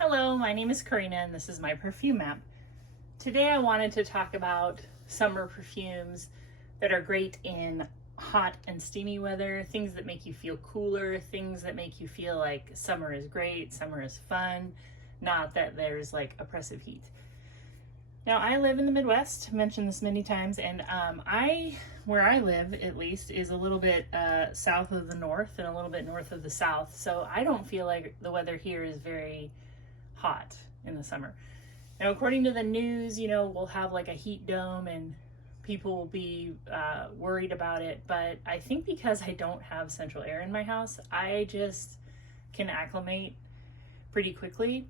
Hello, my name is Karina and this is my perfume map. Today I wanted to talk about summer perfumes that are great in hot and steamy weather, things that make you feel cooler, things that make you feel like summer is great, summer is fun, not that there's like oppressive heat. Now I live in the Midwest, I've mentioned this many times, and where I live at least is a little bit south of the north and a little bit north of the south, so I don't feel like the weather here is very hot in the summer. Now, according to the news, we'll have like a heat dome and people will be worried about it. But I think because I don't have central air in my house, I just can acclimate pretty quickly.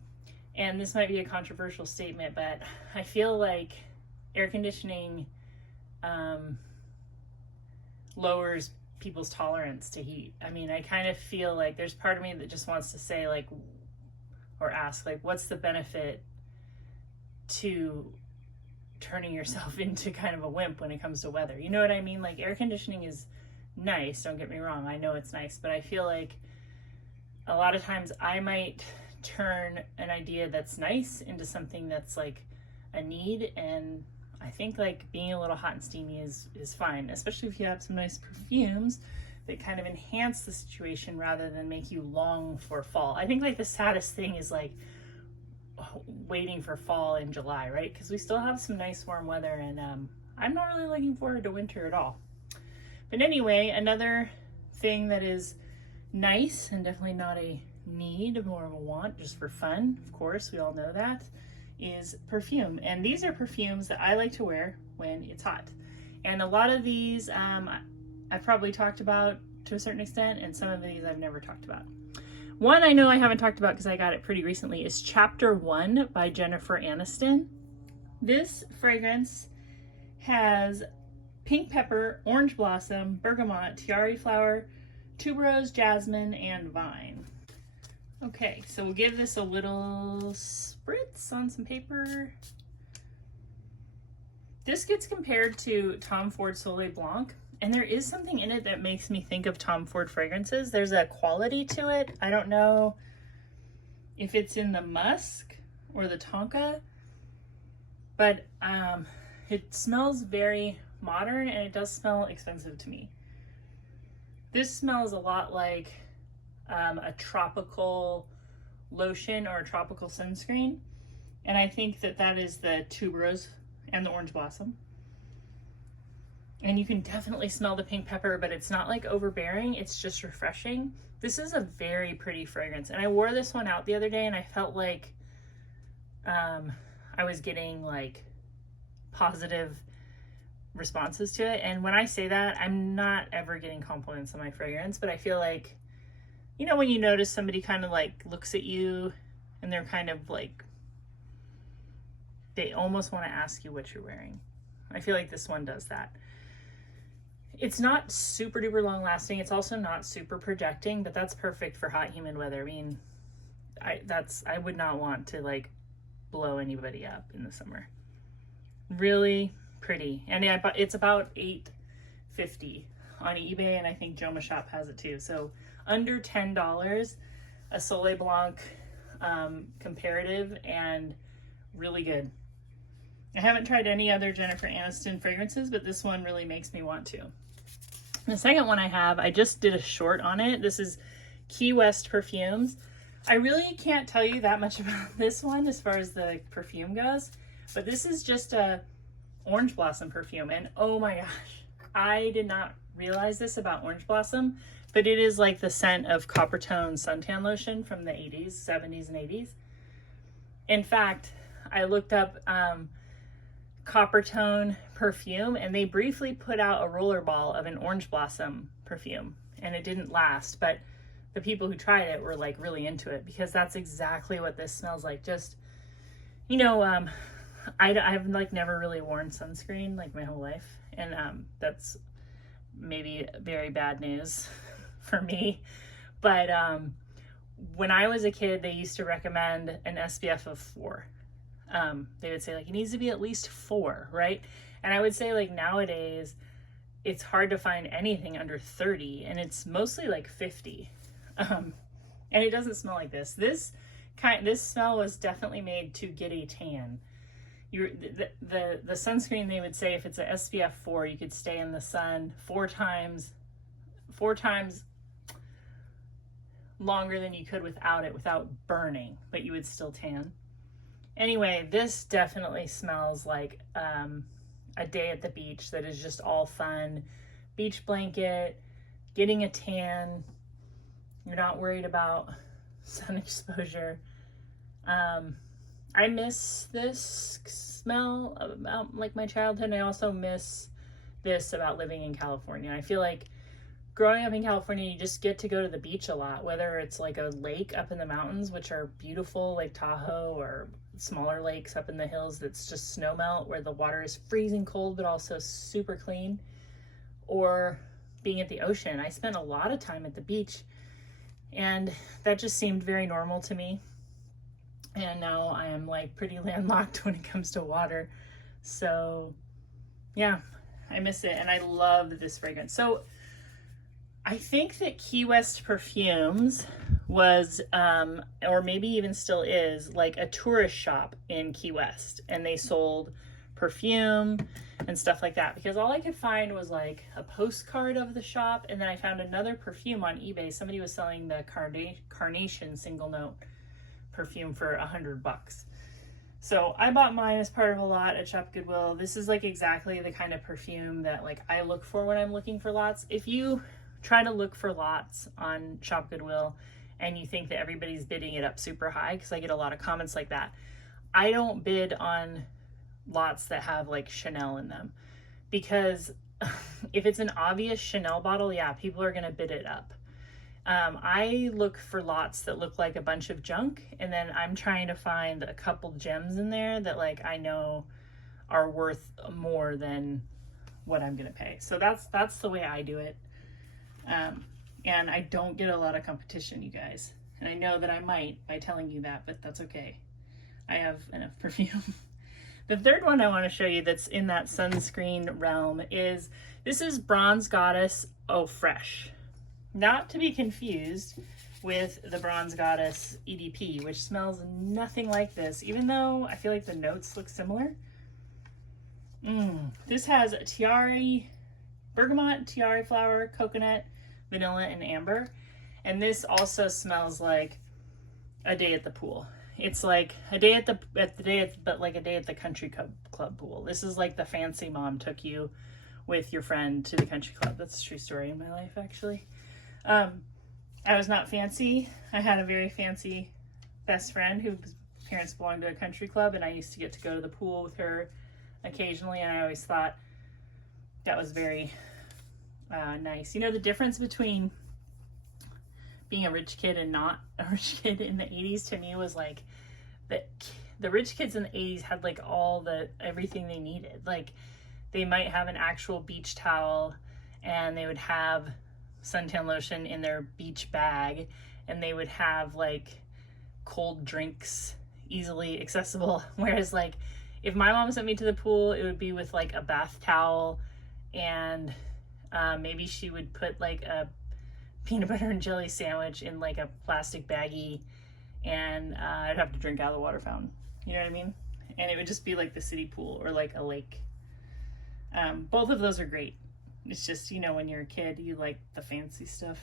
And this might be a controversial statement, but I feel like air conditioning lowers people's tolerance to heat. I mean, I kind of feel like there's part of me that just wants to say like, or ask like, what's the benefit to turning yourself into kind of a wimp when it comes to weather? You know what I mean? Like, air conditioning is nice, don't get me wrong, I know it's nice, but I feel like a lot of times I might turn an idea that's nice into something that's like a need, and I think like being a little hot and steamy is fine, especially if you have some nice perfumes that kind of enhance the situation rather than make you long for fall. I think like the saddest thing is like waiting for fall in July, right? Because we still have some nice warm weather, and I'm not really looking forward to winter at all. But anyway, another thing that is nice and definitely not a need, more of a want, just for fun, of course, we all know that, is perfume. And these are perfumes that I like to wear when it's hot. And a lot of these I've probably talked about to a certain extent, and some of these I've never talked about. One I know I haven't talked about because I got it pretty recently is Chapter 1 by Jennifer Aniston. This fragrance has pink pepper, orange blossom, bergamot, tiare flower, tuberose, jasmine, and vine. Okay, so we'll give this a little spritz on some paper. This gets compared to Tom Ford Soleil Blanc, and there is something in it that makes me think of Tom Ford fragrances. There's a quality to it. I don't know if it's in the musk or the tonka, but it smells very modern and it does smell expensive to me. This smells a lot like a tropical lotion or a tropical sunscreen, and I think that is the tuberose and the orange blossom. And you can definitely smell the pink pepper, but it's not like overbearing, it's just refreshing. This is a very pretty fragrance, and I wore this one out the other day and I felt like I was getting like positive responses to it. And when I say that, I'm not ever getting compliments on my fragrance, but I feel like, when you notice somebody kind of like looks at you and they're kind of like, they almost want to ask you what you're wearing. I feel like this one does that. It's not super duper long lasting. It's also not super projecting, but that's perfect for hot, humid weather. I mean, I would not want to like blow anybody up in the summer. Really pretty. And it's about $8.50 on eBay, and I think Joma Shop has it too. So under $10, a Soleil Blanc comparative, and really good. I haven't tried any other Jennifer Aniston fragrances, but this one really makes me want to. The second one I just did a short on it. This is Key West Perfumes. I really can't tell you that much about this one as far as the perfume goes, but this is just a orange blossom perfume, and oh my gosh, I did not realize this about orange blossom, but it is like the scent of Coppertone suntan lotion from the 80s, 70s, and 80s. In fact, I looked up Coppertone perfume, and they briefly put out a rollerball of an orange blossom perfume, and it didn't last, but the people who tried it were like really into it, because that's exactly what this smells like. Just, I've like never really worn sunscreen like my whole life, and that's maybe very bad news for me, but when I was a kid, they used to recommend an SPF of 4. They would say like, it needs to be at least 4, right? And I would say like nowadays, it's hard to find anything under 30, and it's mostly like 50. And it doesn't smell like this. This this smell was definitely made to get a tan. The sunscreen, they would say if it's a SPF 4, you could stay in the sun four times longer than you could without it, without burning, but you would still tan. Anyway, this definitely smells like a day at the beach that is just all fun. Beach blanket, getting a tan. You're not worried about sun exposure. I miss this smell about like my childhood, and I also miss this about living in California. I feel like growing up in California, you just get to go to the beach a lot, whether it's like a lake up in the mountains, which are beautiful, like Tahoe, or smaller lakes up in the hills that's just snow melt, where the water is freezing cold but also super clean, or being at the ocean. I spent a lot of time at the beach, and that just seemed very normal to me. And now I am like pretty landlocked when it comes to water. So yeah, I miss it, and I love this fragrance. So I think that Key West Perfumes was, or maybe even still is, like a tourist shop in Key West, and they sold perfume and stuff like that, because all I could find was like a postcard of the shop, and then I found another perfume on eBay. Somebody was selling the Carnation single note perfume for $100. So I bought mine as part of a lot at Shop Goodwill. This is like exactly the kind of perfume that like I look for when I'm looking for lots. If you try to look for lots on Shop Goodwill and you think that everybody's bidding it up super high, because I get a lot of comments like that, I don't bid on lots that have like Chanel in them, because if it's an obvious Chanel bottle, yeah, people are gonna bid it up. I look for lots that look like a bunch of junk, and then I'm trying to find a couple gems in there that like I know are worth more than what I'm gonna pay. So that's the way I do it. And I don't get a lot of competition, you guys. And I know that I might by telling you that, but that's okay. I have enough perfume. The third one I want to show you that's in that sunscreen realm is, this is Bronze Goddess Eau Fraiche. Not to be confused with the Bronze Goddess EDP, which smells nothing like this, even though I feel like the notes look similar. This has tiare, bergamot, tiare flower, coconut, vanilla, and amber. And this also smells like a day at the pool. It's like a day at the country club pool. This is like the fancy mom took you with your friend to the country club. That's a true story in my life, actually. I was not fancy. I had a very fancy best friend whose parents belonged to a country club, and I used to get to go to the pool with her occasionally, and I always thought that was very nice. You know, the difference between being a rich kid and not a rich kid in the 80s to me was like that the rich kids in the 80s had like everything they needed. Like they might have an actual beach towel, and they would have suntan lotion in their beach bag, and they would have like cold drinks easily accessible. Whereas like if my mom sent me to the pool, it would be with like a bath towel, and maybe she would put like a peanut butter and jelly sandwich in like a plastic baggie, and I'd have to drink out of the water fountain. You know what I mean? And it would just be like the city pool or like a lake. Both of those are great. It's just, you know, when you're a kid, you like the fancy stuff.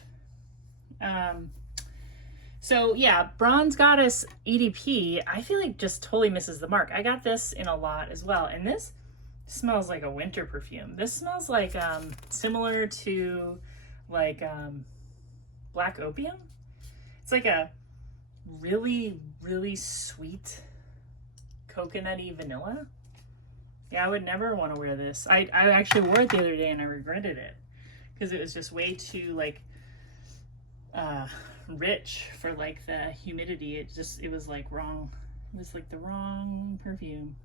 So yeah, Bronze Goddess EDP, I feel like just totally misses the mark. I got this in a lot as well. And this smells like a winter perfume. This smells like, similar to like, Black Opium. It's like a really, really sweet coconutty vanilla. Yeah, I would never want to wear this. I actually wore it the other day and I regretted it because it was just way too like rich for like the humidity. It was like wrong. It was like the wrong perfume.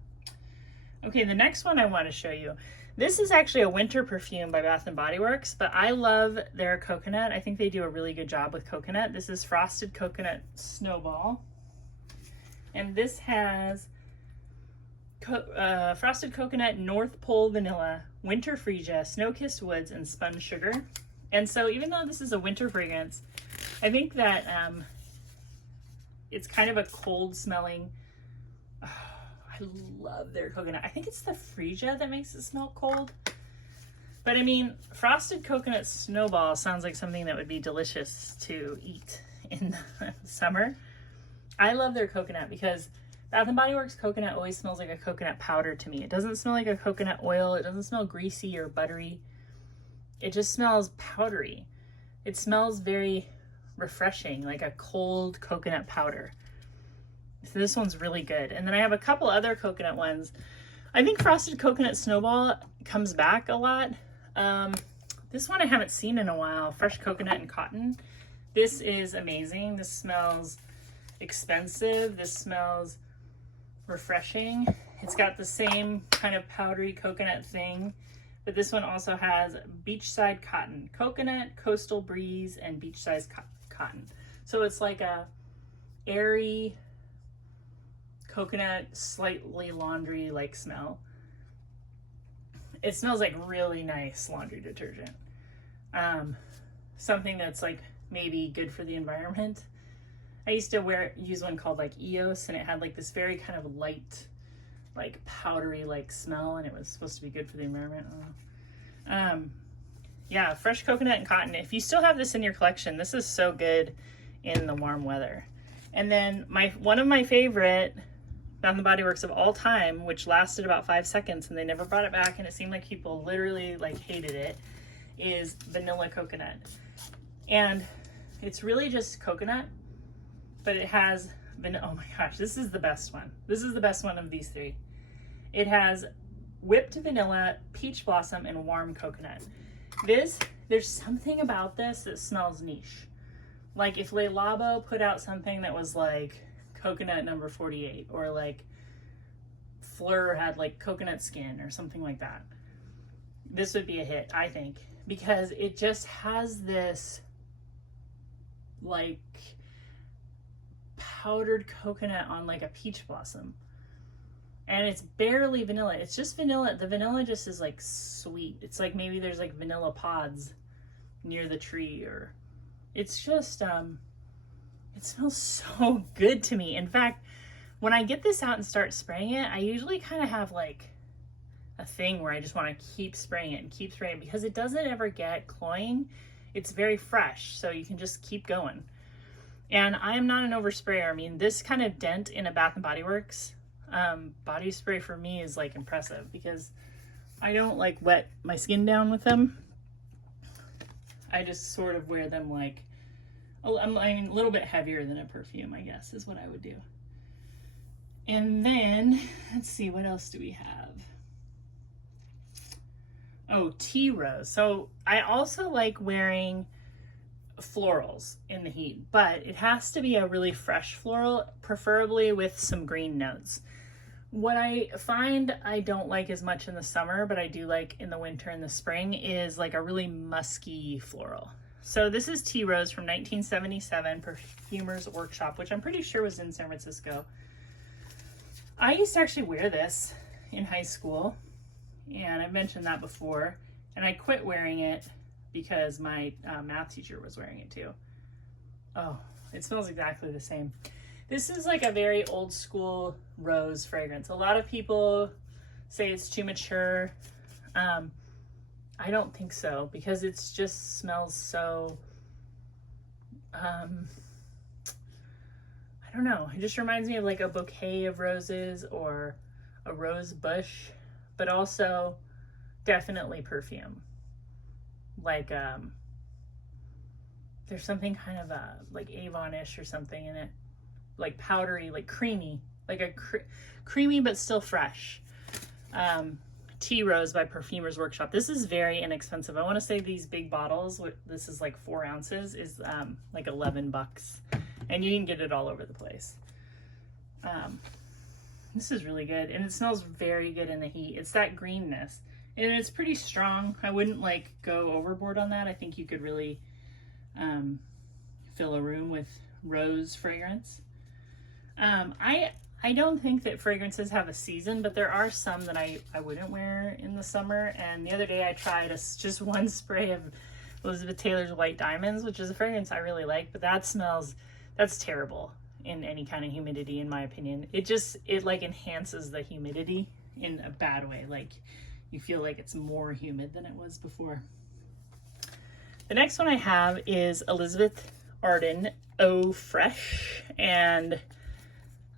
Okay, the next one I want to show you. This is actually a winter perfume by Bath & Body Works, but I love their coconut. I think they do a really good job with coconut. This is Frosted Coconut Snowball. And this has Frosted Coconut, North Pole Vanilla, Winter Freesia, Snow-Kissed Woods, and Spun Sugar. And so even though this is a winter fragrance, I think that it's kind of a cold smelling, oh, I love their coconut. I think it's the Fraiche that makes it smell cold. But I mean, frosted coconut Snowball sounds like something that would be delicious to eat in the summer. I love their coconut because Bath & Body Works coconut always smells like a coconut powder to me. It doesn't smell like a coconut oil. It doesn't smell greasy or buttery. It just smells powdery. It smells very refreshing, like a cold coconut powder. So this one's really good. And then I have a couple other coconut ones. I think frosted coconut Snowball comes back a lot. This one I haven't seen in a while, fresh coconut and cotton. This is amazing. This smells expensive. This smells refreshing. It's got the same kind of powdery coconut thing, but this one also has beachside cotton, coconut, coastal breeze, and beachside cotton. So it's like a airy coconut, slightly laundry like smell. It smells like really nice laundry detergent. Something that's like maybe good for the environment. I used to use one called like EOS, and it had like this very kind of light, like powdery like smell, and it was supposed to be good for the environment. Yeah, fresh coconut and cotton. If you still have this in your collection, this is so good in the warm weather. And then one of my favorite Bath & Body Works of all time, which lasted about 5 seconds and they never brought it back, and it seemed like people literally like hated it, is vanilla coconut. And it's really just coconut, but it has oh my gosh, this is the best one. This is the best one of these three. It has whipped vanilla, peach blossom, and warm coconut. There's something about this that smells niche. Like if Le Labo put out something that was like coconut number 48, or like Fleur had like coconut skin or something like that, this would be a hit, I think, because it just has this like powdered coconut on like a peach blossom, and it's barely vanilla. It's just vanilla. The vanilla just is like sweet. It's like maybe there's like vanilla pods near the tree, or it's just it smells so good to me. In fact, when I get this out and start spraying it, I usually kind of have like a thing where I just want to keep spraying it and keep spraying it, because it doesn't ever get cloying. It's very fresh, so you can just keep going. And I am not an oversprayer. I mean, this kind of dent in a Bath & Body Works body spray for me is like impressive, because I don't like wet my skin down with them. I just sort of wear them like, I mean, a little bit heavier than a perfume, I guess, is what I would do. And then, let's see, what else do we have? Oh, tea rose. So I also like wearing florals in the heat, but it has to be a really fresh floral, preferably with some green notes. What I find I don't like as much in the summer, but I do like in the winter and the spring, is like a really musky floral. So this is Tea Rose from 1977, Perfumer's Workshop, which I'm pretty sure was in San Francisco. I used to actually wear this in high school, and I've mentioned that before, and I quit wearing it because my math teacher was wearing it too. Oh, it smells exactly the same. This is like a very old school rose fragrance. A lot of people say it's too mature. I don't think so, because it just smells so, I don't know. It just reminds me of like a bouquet of roses or a rose bush, but also definitely perfume. Like, there's something kind of like Avon-ish or something in it, like powdery, like creamy, like a creamy but still fresh. Tea Rose by Perfumer's Workshop. This is very inexpensive. I want to say these big bottles, this is like 4 ounces, is like $11, and you can get it all over the place. This is really good, and it smells very good in the heat. It's that greenness, and it's pretty strong. I wouldn't like go overboard on that. I think you could really fill a room with rose fragrance. I don't think that fragrances have a season, but there are some that I wouldn't wear in the summer. And the other day I tried just one spray of Elizabeth Taylor's White Diamonds, which is a fragrance I really like, but that's terrible. in any kind of humidity, in my opinion. It like enhances the humidity in a bad way. Like you feel like it's more humid than it was before. The next one I have is Elizabeth Arden Eau Fraiche, and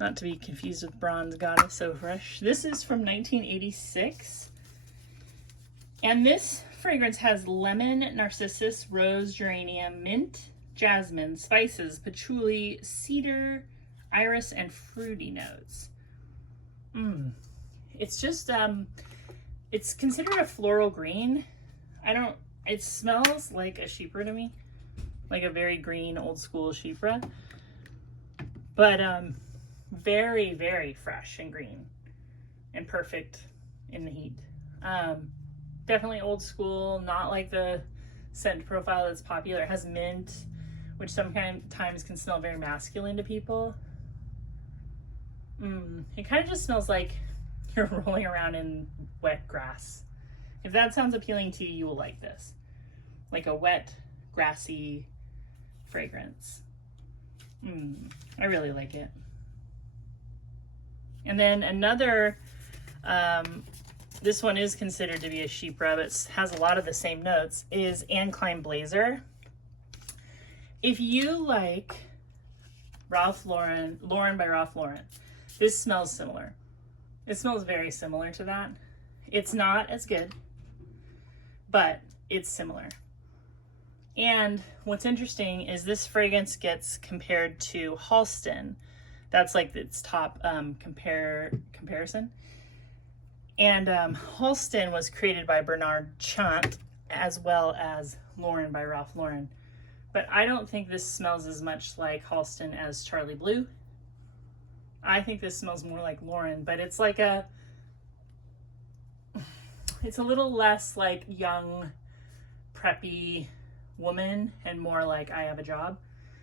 not to be confused with Bronze Goddess Eau Fraiche. This is from 1986. And this fragrance has lemon, narcissus, rose, geranium, mint, jasmine, spices, patchouli, cedar, iris, and fruity notes. It's just, it's considered a floral green. It smells like a chypre to me, like a very green, old school chypre, but very, very fresh and green and perfect in the heat. Definitely old school, not like the scent profile that's popular. It has mint, which sometimes can smell very masculine to people. It kind of just smells like you're rolling around in wet grass. If that sounds appealing to you, you will like this. Like a wet, grassy fragrance. I really like it. And then another, this one is considered to be a chypre, but has a lot of the same notes, is Klein Blazer. If you like Lauren by Ralph Lauren, this smells similar. It smells very similar to that. It's not as good, but it's similar. And what's interesting is this fragrance gets compared to Halston. That's like its top comparison. And Halston was created by Bernard Chant, as well as Lauren by Ralph Lauren. But I don't think this smells as much like Halston as Charlie Blue. I think this smells more like Lauren, but it's like it's a little less like young, preppy woman and more like I have a job.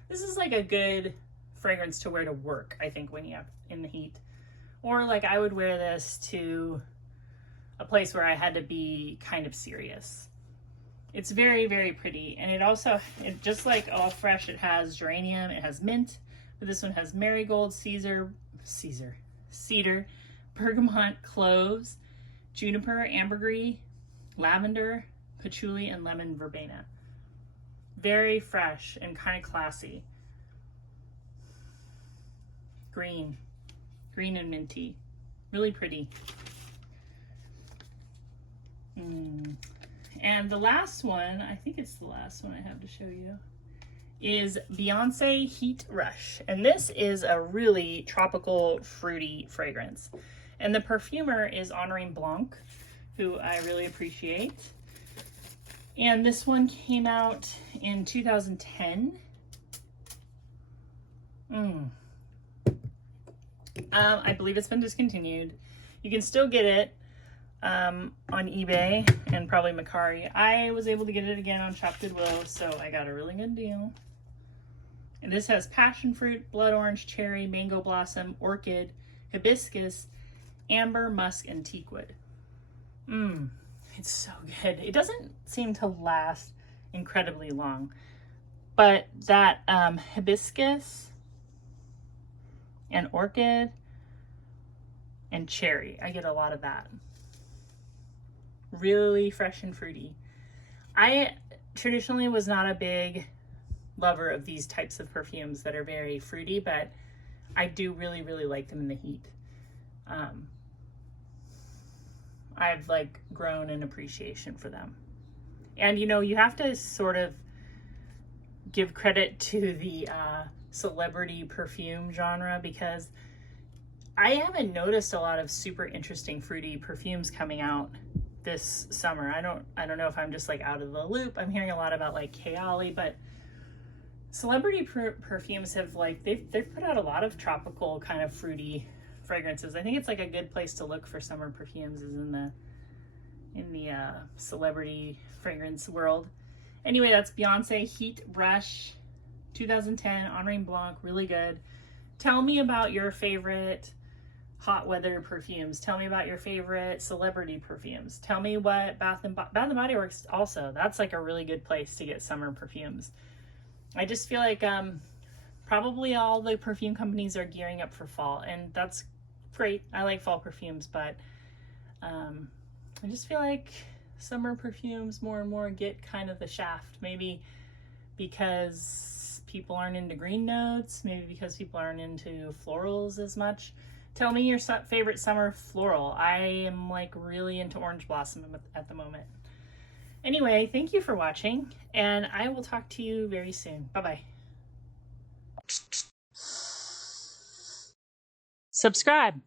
This is like a good fragrance to wear to work, I think, when you're in the heat. Or like I would wear this to a place where I had to be kind of serious. It's very, very pretty. And it just like Eau Fraiche, it has geranium, it has mint, but this one has marigold, cedar, bergamot, cloves, juniper, ambergris, lavender, patchouli, and lemon verbena. Very fresh and kind of classy. Green and minty. Really pretty. And the last one, I think it's the last one I have to show you, is Beyoncé Heat Rush. And this is a really tropical, fruity fragrance. And the perfumer is Honorine Blanc, who I really appreciate. And this one came out in 2010. I believe it's been discontinued. You can still get it on eBay and probably Mercari. I was able to get it again on Shop Goodwill, so I got a really good deal. And this has passion fruit, blood orange, cherry, mango blossom, orchid, hibiscus, amber, musk, and teakwood. It's so good. It doesn't seem to last incredibly long, but that hibiscus and orchid and cherry, I get a lot of that. Really fresh and fruity. I traditionally was not a big lover of these types of perfumes that are very fruity, but I do really, really like them in the heat. I've like grown an appreciation for them. And you know, you have to sort of give credit to the celebrity perfume genre, because I haven't noticed a lot of super interesting fruity perfumes coming out this summer. I don't know if I'm just like out of the loop. I'm hearing a lot about like Kayali, but celebrity perfumes have like they've put out a lot of tropical kind of fruity fragrances. I think it's like a good place to look for summer perfumes is in the celebrity fragrance world. Anyway, that's Beyoncé Heat Rush 2010, Honorine Blanc, really good. Tell me about your favorite hot weather perfumes. Tell me about your favorite celebrity perfumes. Tell me what Bath and Body Works also. That's like a really good place to get summer perfumes. I just feel like probably all the perfume companies are gearing up for fall, and that's great. I like fall perfumes, but I just feel like summer perfumes more and more get kind of the shaft. Maybe because people aren't into green notes, maybe because people aren't into florals as much. Tell me your favorite summer floral. I am like really into orange blossom at the moment. Anyway, thank you for watching, and I will talk to you very soon. Bye-bye. Subscribe.